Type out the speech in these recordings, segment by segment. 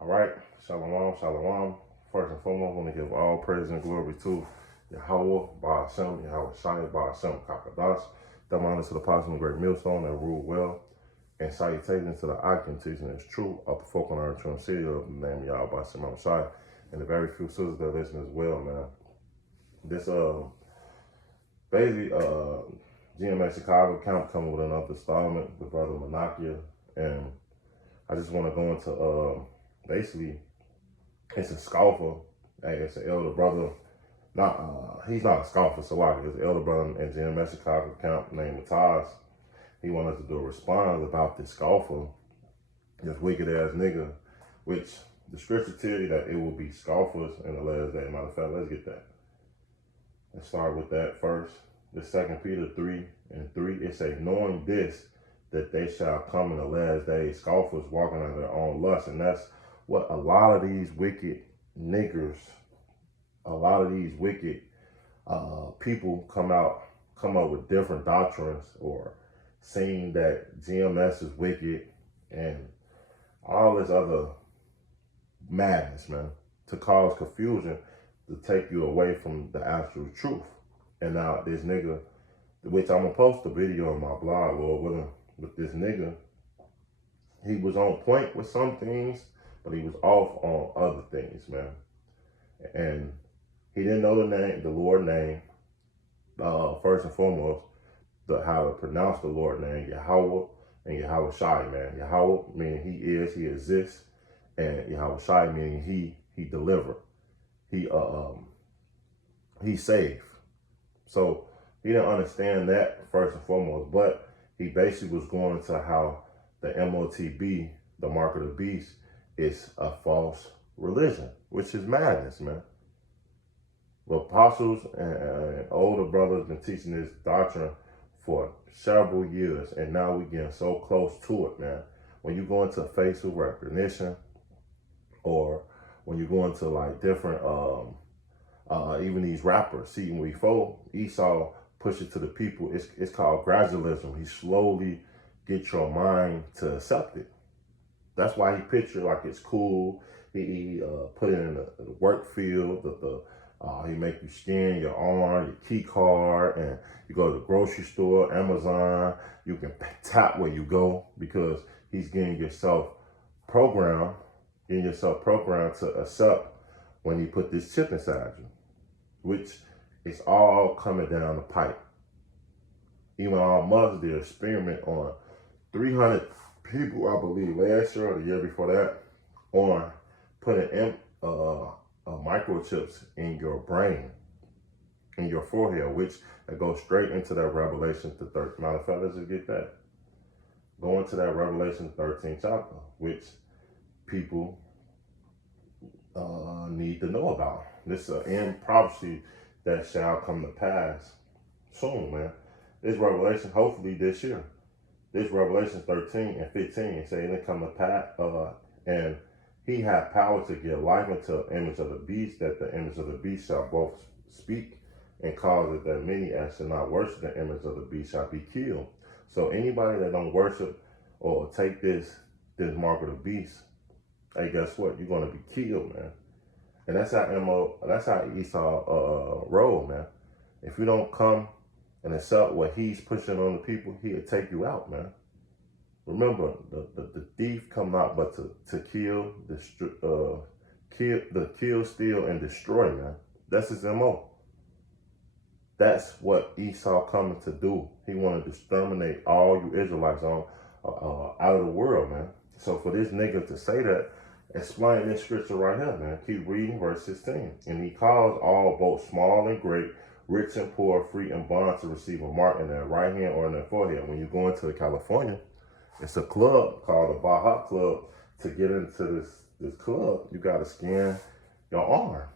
All right, shalom, shalom. First and foremost, I want to give all praise and glory to Yahweh, Ba'ashem, Yahweh Shai, Ba'ashem, Kakadash. Double honor to the apostle and great millstone that rule well. And salutations to the icon teaching is true of the folk on earth to city of the name of Yahweh, Ba'ashem, Yahweh Shai. And the very few sisters that listen as well, man. This, basically, GMA Chicago camp coming with another installment with Brother Manakia. And I just want to go into, basically, it's a scoffer. Hey, it's an elder brother. He's not a scoffer, so like it's an elder brother in GMS Chicago camp named Mataz. He wanted to do a response about this scoffer, this wicked ass nigga, which the scripture tell you that it will be scoffers in the last day. Matter of fact, let's get that. Let's start with that first. The 2 Peter 3:3, it says, knowing this, that they shall come in the last days, scoffers walking on their own lust. And that's what a lot of these wicked niggers, a lot of these wicked people come up with different doctrines or saying that GMS is wicked and all this other madness, man, to cause confusion, to take you away from the actual truth. And now this nigga, which I'm gonna post a video on my blog, Lord willing, with this nigga, he was on point with some things, but he was off on other things, man. And he didn't know the Lord name, first and foremost, how to pronounce the Lord name, Yahweh and Yahweh Shai, man. Yahweh meaning he exists, and Yahweh Shai meaning he delivered. He saved. So he didn't understand that first and foremost, but he basically was going to how the MOTB, the mark of the beast, is a false religion, which is madness, man. The apostles and older brothers been teaching this doctrine for several years, and now we're getting so close to it, man. When you go into facial recognition, or when you go into like different, even these rappers, see, before Esau push it to the people, it's called gradualism. He slowly get your mind to accept it. That's why he pictured like it's cool. He put it in the work field, he make you scan your arm, your key card, and you go to the grocery store, Amazon, you can tap where you go, because he's getting yourself programmed to accept when he put this chip inside you, which is all coming down the pipe. Even our mothers did an experiment on 300 people, I believe, last year or the year before that, on putting microchips in your brain, in your forehead, which goes straight into that Revelation to 13. Matter of fact, let's just get that. Go into that Revelation 13 chapter, which people need to know about. This is an end prophecy that shall come to pass soon, man. This Revelation, hopefully this year. This Revelation 13 and 15 say it come to pass, and he had power to give life unto the image of the beast, that the image of the beast shall both speak and cause it that many as shall not worship the image of the beast shall be killed. So anybody that don't worship or take this mark of the beast, hey, guess what? You're gonna be killed, man. And that's how Esau roll, man. If you don't come and accept what he's pushing on the people, he'll take you out, man. Remember, the thief come out but to kill, steal, and destroy, man. That's his MO. That's what Esau coming to do. He wanted to exterminate all you Israelites out of the world, man. So for this nigga to say that, explain this scripture right here, man. Keep reading verse 16. And he calls all, both small and great, rich and poor, free and bond, to receive a mark in their right hand or in their forehead. When you go into California, it's a club called the Baja Club. To get into this club, you got to scan your arm.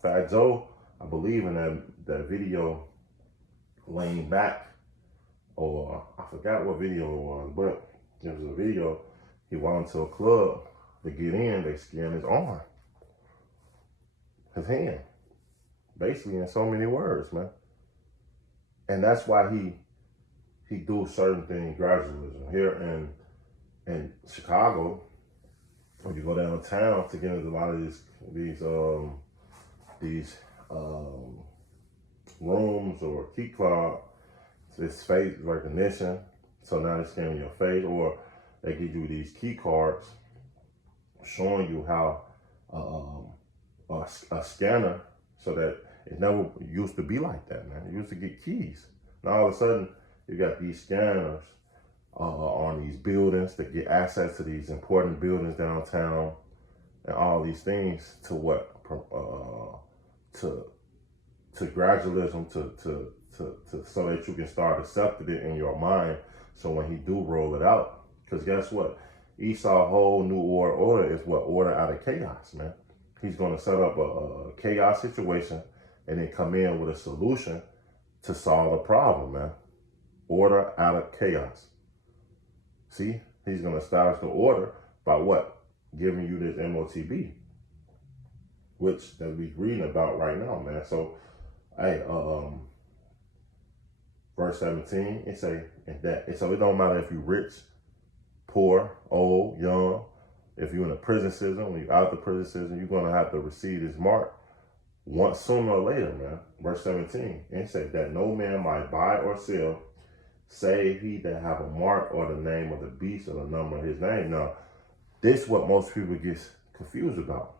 Fat Joe, I believe in that video, laying back, or I forgot what video it was, but it was a video. He went into a club to get in. They scan his arm, his hand, basically, in so many words, man. And that's why he do certain things, gradualism. Here in Chicago, when you go downtown to get into a lot of these rooms or key card, it's face recognition. So now they're scanning your face, or they give you these key cards showing you how a scanner, so that it never used to be like that, man. You used to get keys. Now all of a sudden you got these scanners on these buildings to get access to these important buildings downtown, and all these things to what to gradualism, to so that you can start accepting it in your mind. So when he do roll it out, because guess what, Esau's whole new order is what? Order out of chaos, man. He's going to set up a chaos situation and then come in with a solution to solve the problem, man. Order out of chaos. See, he's going to establish the order by what? Giving you this MOTB, which that we're reading about right now, man. So, hey, verse 17, it say, so it don't matter if you're rich, poor, old, young. If you're in a prison system, when you're out of the prison system, you're going to have to receive this mark once sooner or later, man. Verse 17, it says that no man might buy or sell, save he that have a mark or the name of the beast or the number of his name. Now, this is what most people get confused about.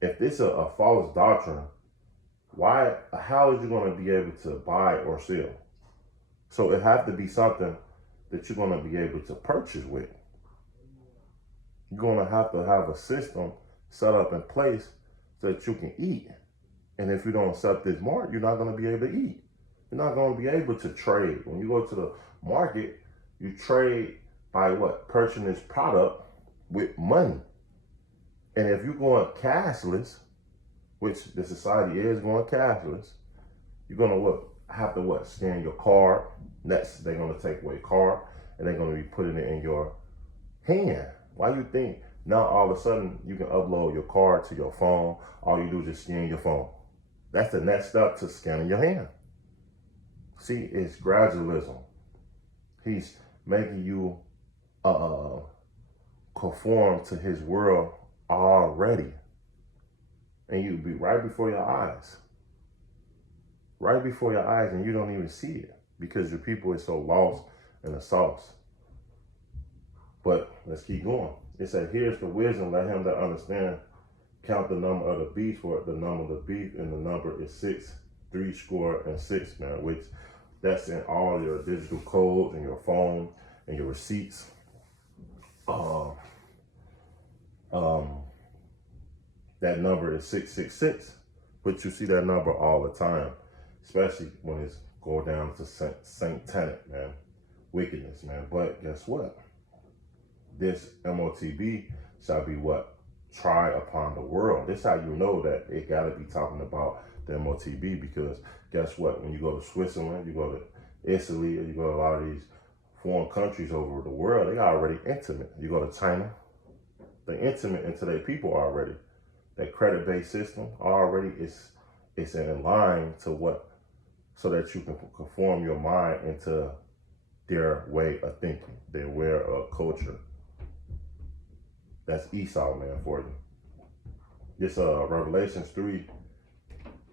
If this is a false doctrine, how is you going to be able to buy or sell? So it have to be something that you're going to be able to purchase with. You're going to have a system set up in place so that you can eat. And if you don't accept this mark, you're not going to be able to eat. You're not going to be able to trade. When you go to the market, you trade by what? Purchasing this product with money. And if you're going cashless, which the society is going cashless, you're going to have to scan your card. Next, they're going to take away card and they're going to be putting it in your hand. Why you think now all of a sudden you can upload your card to your phone? All you do is just scan your phone. That's the next step to scanning your hand. See, it's gradualism. He's making you conform to his world already. And you'd be right before your eyes. Right before your eyes, and you don't even see it because your people is so lost in the sauce. But let's keep going. It said, here's the wisdom, let him that understand count the number of the beast, for the number of the beast, and the number is 666, man, which that's in all your digital codes and your phone and your receipts. That number is 666, but you see that number all the time, especially when it's go down to satanic, man, wickedness, man. But guess what? This MOTB shall be what? Tried upon the world. This is how you know that it got to be talking about the MOTB, because guess what? When you go to Switzerland, you go to Italy, or you go to a lot of these foreign countries over the world, they already intimate. You go to China, they're intimate into their people already. That credit-based system already is in line to what? So that you can conform your mind into their way of thinking, their way of culture. That's Esau, man, for you. This Revelations 3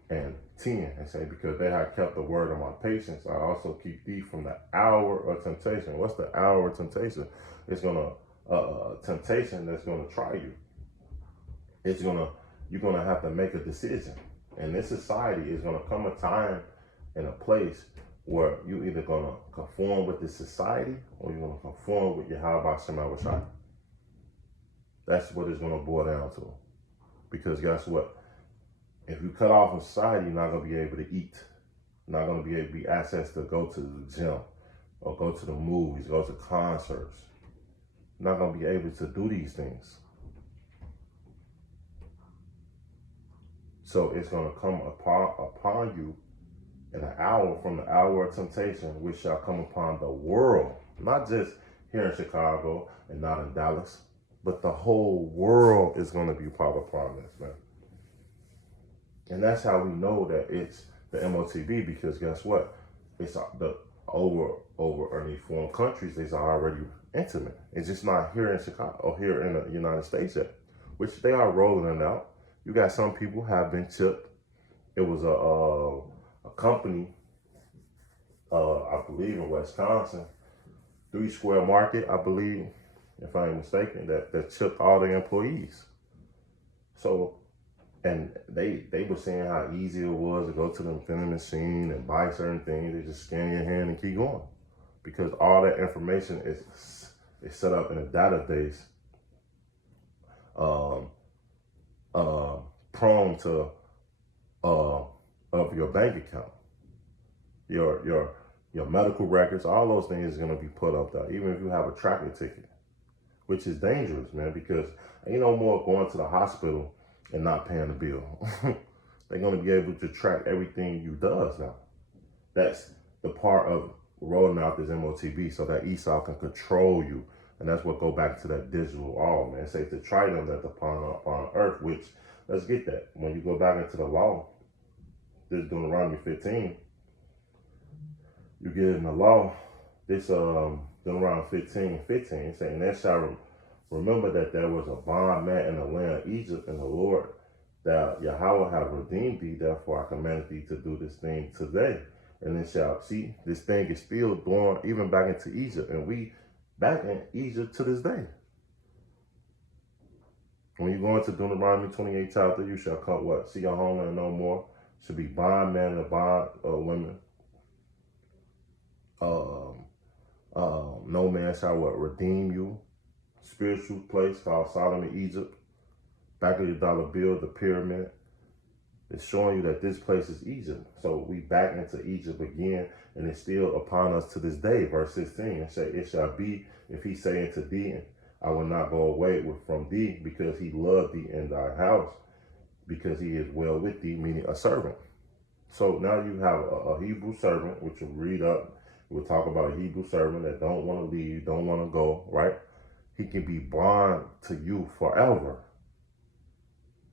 and 10, they say, because they have kept the word of my patience, I also keep thee from the hour of temptation. What's the hour of temptation? It's gonna temptation that's gonna try you. You're gonna have to make a decision. And this society is gonna come a time and a place where you either gonna conform with this society or you're gonna conform with Yahweh Shemawashai. That's what it's gonna boil down to. Because guess what? If you cut off from society, you're not gonna be able to eat. You're not gonna be able to be access to go to the gym or go to the movies, go to concerts. You're not gonna be able to do these things. So it's going to come upon you in an hour from the hour of temptation, which shall come upon the world. Not just here in Chicago and not in Dallas, but the whole world is going to be called upon this, man. And that's how we know that it's the MOTB, because guess what? It's the over in these foreign countries, they're already intimate. It's just not here in Chicago or here in the United States yet, which they are rolling it out. You got some people have been chipped. It was a company, I believe in Wisconsin, 3 Square Market, I believe, if I ain't mistaken, that chipped all their employees. So, and they were saying how easy it was to go to the vending machine and buy certain things. They just scan your hand and keep going, because all that information is set up in a database, prone to of your bank account, your medical records, all those things are gonna be put up there, even if you have a traffic ticket, which is dangerous, man, because ain't no more going to the hospital and not paying the bill. They're gonna be able to track everything you does now. That's the part of rolling out this MOTB, so that Esau can control you. And that's what go back to that digital all, man. Say to try them that upon earth, which, let's get that. When you go back into the law, this Deuteronomy 15, you get in the law, this Deuteronomy 15, saying, "That shall remember that there was a bondman in the land of Egypt, and the Lord that Yahweh have redeemed thee. Therefore I command thee to do this thing today." And it shall, see, this thing is still going even back into Egypt, and we back in Egypt to this day. When you go into Deuteronomy 28 chapter, you shall come what? See your homeland no more. Should be bondmen and bond women. No man shall what? Redeem you. Spiritual place called Sodom in Egypt. Back of the dollar bill, the pyramid. It's showing you that this place is Egypt. So we back into Egypt again, and it's still upon us to this day. Verse 16, it say, "It shall be, if he say unto thee, I will not go away from thee, because he loved thee in thy house, because he is well with thee," meaning a servant. So now you have a Hebrew servant, which will read up. We'll talk about a Hebrew servant that don't want to leave, don't want to go, right? He can be bond to you forever.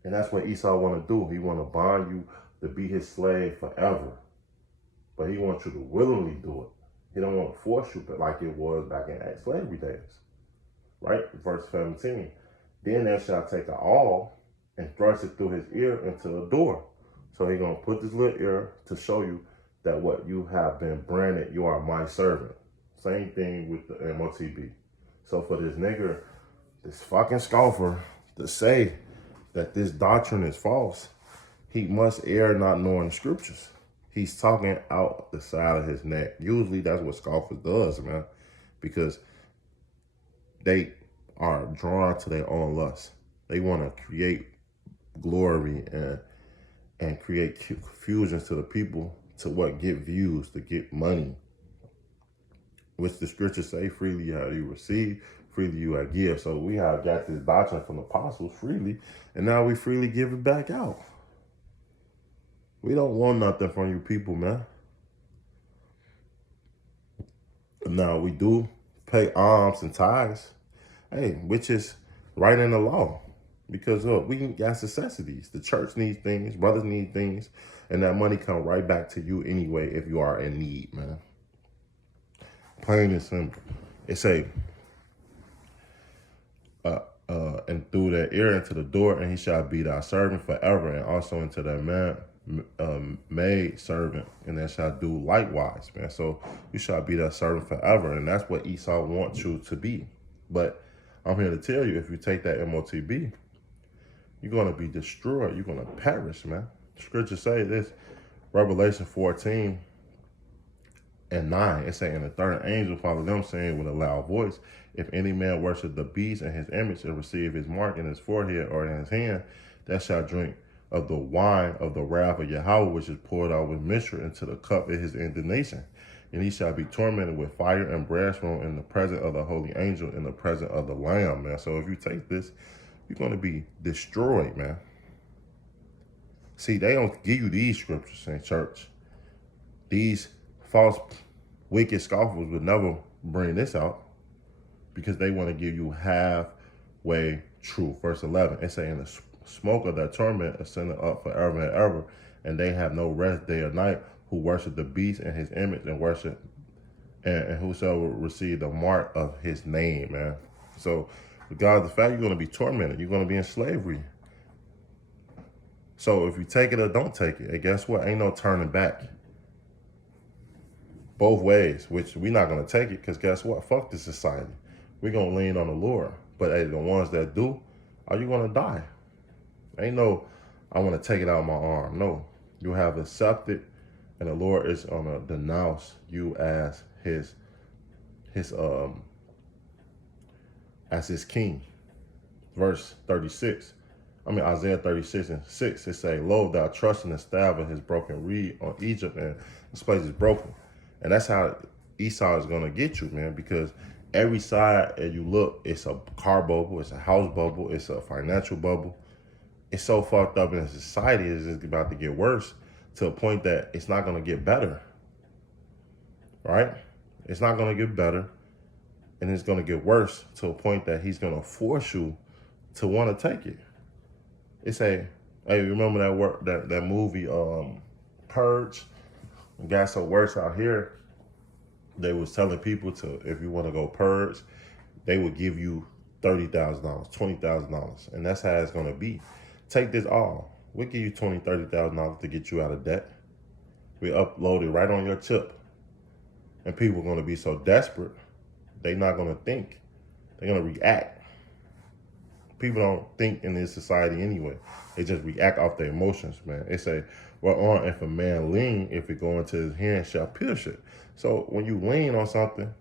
And that's what Esau want to do. He want to bond you to be his slave forever. But he wants you to willingly do it. He don't want to force you, but like it was back in slavery days. Right? Verse 17. "Then they shall take a awl and thrust it through his ear into a door." So he's going to put this little ear to show you that what you have been branded, you are my servant. Same thing with the MOTB. So for this nigger, this fucking scoffer, to say that this doctrine is false, he must err not knowing the scriptures. He's talking out the side of his neck. Usually that's what scoffers does, man, because they are drawn to their own lust. They want to create glory and create confusion to the people to what? Get views, to get money. Which the scriptures say, freely have you received, freely you have give. So we have got this doctrine from the apostles freely, and now we freely give it back out. We don't want nothing from you people, man. Now we do pay alms and tithes, hey, which is right in the law. Because look, we got necessities. The church needs things, brothers need things, and that money come right back to you anyway if you are in need, man. Plain and simple. It say, and through that ear into the door, and he shall be thy servant forever, and also into that man maid servant, and that shall do likewise, man. So you shall be that servant forever, and that's what Esau wants you to be. But I'm here to tell you, if you take that MOTB, you're going to be destroyed. You're going to perish, man. Scripture say this, Revelation 14 and 9, it say, "And the third angel followed them, saying with a loud voice, If any man worship the beast and his image and receive his mark in his forehead or in his hand, that shall drink of the wine of the wrath of Yahweh, which is poured out with mixture into the cup of his indignation. And he shall be tormented with fire and brimstone in the presence of the holy angel, in the presence of the Lamb," man. So if you take this, you're going to be destroyed, man. See, they don't give you these scriptures in church. These false, wicked scoffers would never bring this out, because they want to give you halfway truth. Verse 11, it say, "In the smoke of their torment ascended up forever and ever, and they have no rest day or night, who worship the beast and his image and and whosoever receive the mark of his name, man. So regardless of the fact, you're going to be tormented. You're going to be in slavery. So if you take it or don't take it, and guess what? Ain't no turning back. Both ways, which we're not going to take it, because guess what? Fuck this society. We're going to lean on the Lord. But hey, the ones that do, are you going to die? Ain't no, I want to take it out of my arm. No, you have accepted, and the Lord is going to denounce you as his king. Verse 36. Isaiah 36:6, it say, "Lo, thou trust in the staff of his broken reed on Egypt, and this place is broken." And that's how Esau is going to get you, man, because every side as you look, it's a car bubble, it's a house bubble, it's a financial bubble. It's so fucked up in the society, it's about to get worse to a point that it's not going to get better, right? It's not going to get better, and it's going to get worse to a point that he's going to force you to want to take it. They say, hey, remember that movie, Purge? It got so worse out here, they was telling people to, if you want to go purge, they would give you $30,000, $20,000. And that's how it's going to be. Take this all. We'll give you $20,000, $30,000 to get you out of debt. We upload it right on your chip. And people are going to be so desperate, they're not going to think. They're going to react. People don't think in this society anyway. They just react off their emotions, man. They say, well, if a man lean, if it go into his hand, shall pierce it. So when you lean on something,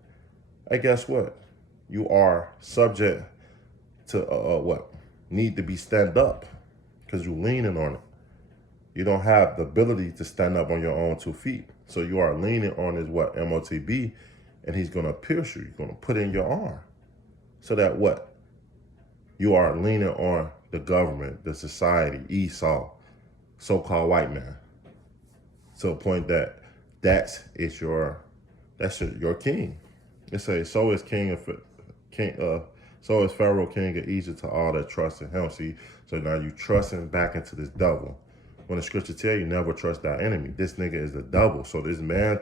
hey, guess what? You are subject to what? Need to be stand up, because you're leaning on it. You don't have the ability to stand up on your own 2 feet. So you are leaning on his what? MOTB, and he's going to pierce you. He's going to put in your arm. So that what? You are leaning on the government, the society, Esau, so-called white man, to a point that that's your king. It says, so is so is Pharaoh king of Egypt to all that trust in him. See, so now you trusting back into this devil. When the scripture tell you never trust thy enemy, this nigga is the devil. So this man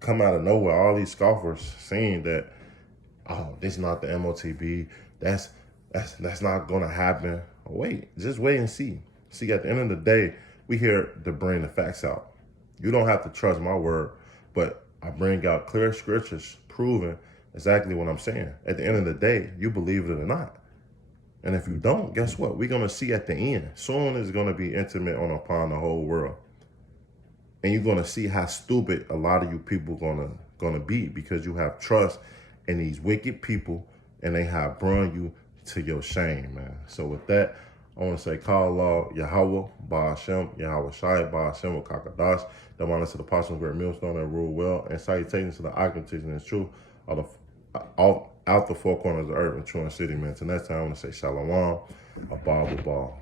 come out of nowhere, all these scoffers saying that, oh, this is not the MOTB. That's not gonna happen. Wait, just wait and see. See, at the end of the day, we here to bring the facts out. You don't have to trust my word, but I bring out clear scriptures proving exactly what I'm saying. At the end of the day, you believe it or not. And if you don't, guess what? We're gonna see at the end. Soon it's gonna be intimate upon the whole world. And you're gonna see how stupid a lot of you people gonna be, because you have trust in these wicked people, and they have brought you to your shame, man. So with that, I want to say, call Allah, Yahweh, Ba'ashem, Yahweh Shai, Ba'ashem, Kakadash, the honor to the Apostle Great Millstone that rule well, and salutations to the icon teaching and truth out the four corners of the earth and true and city, man. Till next time, I want to say Shalom, a ball.